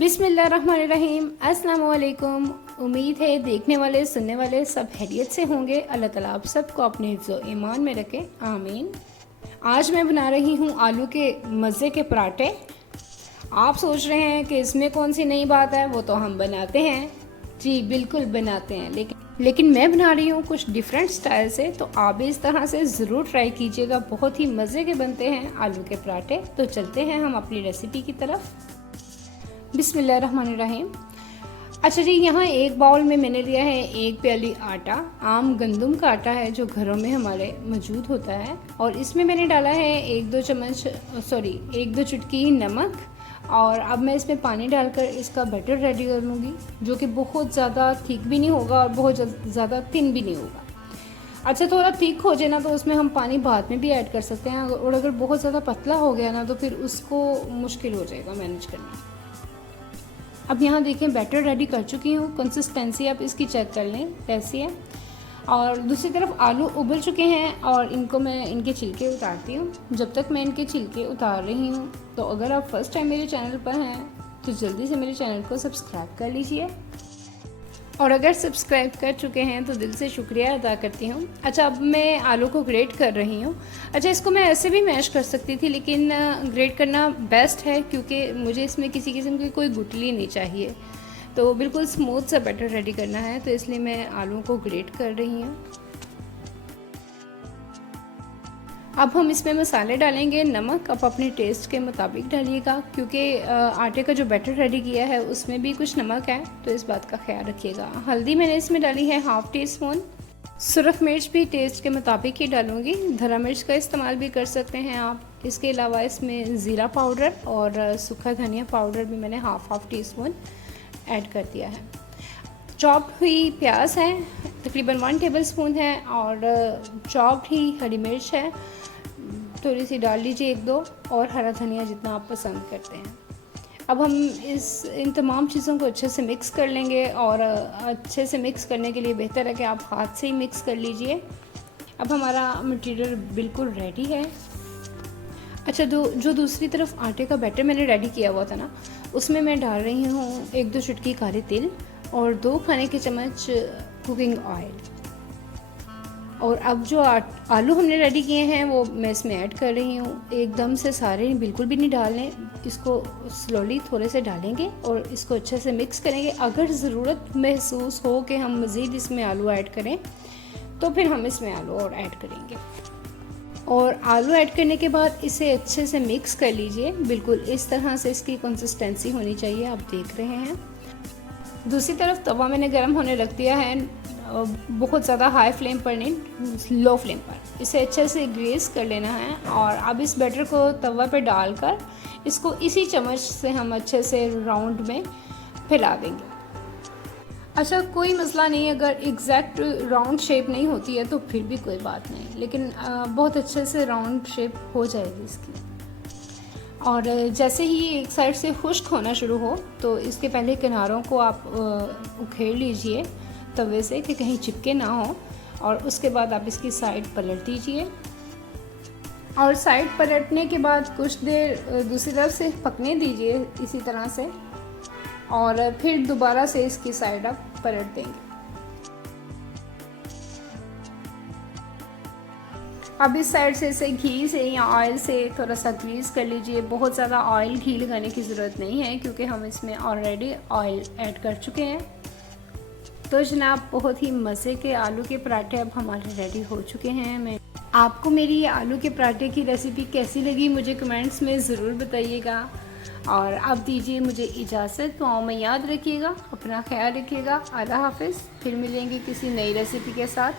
बिस्मिल्लाहिर्रहमानिर्रहीम। अस्सलाम वालेकुम। उम्मीद है देखने वाले सुनने वाले सब खैरियत से होंगे। अल्लाह ताला आप सबको अपने हिफ्ज़ ईमान में रखे, आमीन। आज मैं बना रही हूँ आलू के मज़े के पराठे। आप सोच रहे हैं कि इसमें कौन सी नई बात है, वो तो हम बनाते हैं। जी बिल्कुल बनाते हैं, लेकिन मैं बना रही हूँ कुछ डिफरेंट स्टाइल से, तो आप भी इस तरह से ज़रूर ट्राई कीजिएगा। बहुत ही मज़े के बनते हैं आलू के पराठे। तो चलते हैं हम अपनी रेसिपी की तरफ। बिस्मिल्लाहिर्रहमानिर्रहीम। अच्छा जी, यहाँ एक बाउल में मैंने लिया है 1 प्याली आटा। आम गंदम का आटा है जो घरों में हमारे मौजूद होता है। और इसमें मैंने डाला है 1-2 चुटकी नमक। और अब मैं इसमें पानी डालकर इसका बैटर रेडी कर लूँगी, जो कि बहुत ज़्यादा थिक भी नहीं होगा और बहुत ज़्यादा थिन भी नहीं होगा। अच्छा, थोड़ा थिक हो जाए ना तो उसमें हम पानी बाद में भी ऐड कर सकते हैं, और अगर बहुत ज़्यादा पतला हो गया ना तो फिर उसको मुश्किल हो जाएगा मैनेज करना। अब यहाँ देखें बैटर रेडी कर चुकी हूँ। कंसिस्टेंसी आप इसकी चेक कर लें कैसी है। और दूसरी तरफ आलू उबल चुके हैं और इनको मैं इनके छिलके उतारती हूँ। जब तक मैं इनके छिलके उतार रही हूँ, तो अगर आप फर्स्ट टाइम मेरे चैनल पर हैं तो जल्दी से मेरे चैनल को सब्सक्राइब कर लीजिए, और अगर सब्सक्राइब कर चुके हैं तो दिल से शुक्रिया अदा करती हूँ। अच्छा, अब मैं आलू को ग्रेट कर रही हूँ। अच्छा, इसको मैं ऐसे भी मैश कर सकती थी, लेकिन ग्रेट करना बेस्ट है, क्योंकि मुझे इसमें किसी किस्म की कोई गुठली नहीं चाहिए। तो बिल्कुल स्मूथ सा बैटर रेडी करना है, तो इसलिए मैं आलू को ग्रेट कर रही हूँ। अब हम इसमें मसाले डालेंगे। नमक आप अपने टेस्ट के मुताबिक डालिएगा, क्योंकि आटे का जो बैटर रेडी किया है उसमें भी कुछ नमक है, तो इस बात का ख्याल रखिएगा। हल्दी मैंने इसमें डाली है 1/2 टीस्पून। सुरख मिर्च भी टेस्ट के मुताबिक ही डालूंगी। धरा मिर्च का इस्तेमाल भी कर सकते हैं आप। इसके अलावा इसमें ज़ीरा पाउडर और सूखा धनिया पाउडर भी मैंने 1/2 टीस्पून ऐड कर दिया है। चॉप हुई प्याज है, तकरीबन 1 टेबलस्पून है, और चॉप्ड ही हरी मिर्च है, थोड़ी सी डाल लीजिए 1-2, और हरा धनिया जितना आप पसंद करते हैं। अब हम इन तमाम चीज़ों को अच्छे से मिक्स कर लेंगे, और अच्छे से मिक्स करने के लिए बेहतर है कि आप हाथ से ही मिक्स कर लीजिए। अब हमारा मटेरियल बिल्कुल रेडी है। अच्छा, जो दूसरी तरफ आटे का बैटर मैंने रेडी किया हुआ था ना, उसमें मैं डाल रही हूँ 1-2 चुटकी काले तिल और 2 खाने के चम्मच कुकिंग ऑयल। और अब जो आलू हमने रेडी किए हैं वो मैं इसमें ऐड कर रही हूँ। एकदम से सारे बिल्कुल भी नहीं डालने, इसको स्लोली थोड़े से डालेंगे और इसको अच्छे से मिक्स करेंगे। अगर ज़रूरत महसूस हो कि हम मज़ीद इसमें आलू ऐड करें, तो फिर हम इसमें आलू और ऐड करेंगे। और आलू ऐड करने के बाद इसे अच्छे से मिक्स कर लीजिए। बिल्कुल इस तरह से इसकी कंसिस्टेंसी होनी चाहिए, आप देख रहे हैं। दूसरी तरफ तवा मैंने गर्म होने रख दिया है, बहुत ज़्यादा हाई फ्लेम पर नहीं, लो फ्लेम पर। इसे अच्छे से ग्रीस कर लेना है। और अब इस बैटर को तवा पे डालकर इसको इसी चम्मच से हम अच्छे से राउंड में फैला देंगे। अच्छा, कोई मसला नहीं, अगर एग्जैक्ट राउंड शेप नहीं होती है तो फिर भी कोई बात नहीं, लेकिन बहुत अच्छे से राउंड शेप हो जाएगी इसकी। और जैसे ही एक साइड से खुश्क होना शुरू हो, तो इसके पहले किनारों को आप उखेड़ लीजिए तवे से कि कहीं चिपके ना हो, और उसके बाद आप इसकी साइड पलट दीजिए। और साइड पलटने के बाद कुछ देर दूसरी तरफ से पकने दीजिए इसी तरह से, और फिर दोबारा से इसकी साइड आप पलट देंगे। अब इस साइड से इसे घी से या ऑयल से थोड़ा सा ग्रीस कर लीजिए। बहुत ज़्यादा ऑयल घी लगाने की ज़रूरत नहीं है, क्योंकि हम इसमें ऑलरेडी ऑयल ऐड कर चुके हैं। तो जनाब, बहुत ही मज़े के आलू के पराठे अब हमारे रेडी हो चुके हैं। आपको मेरी ये आलू के पराठे की रेसिपी कैसी लगी मुझे कमेंट्स में ज़रूर बताइएगा। और अब दीजिए मुझे इजाज़त। दुआओं में याद रखिएगा, अपना ख्याल रखिएगा। अल्लाह हाफ़िज़। फिर मिलेंगे किसी नई रेसिपी के साथ।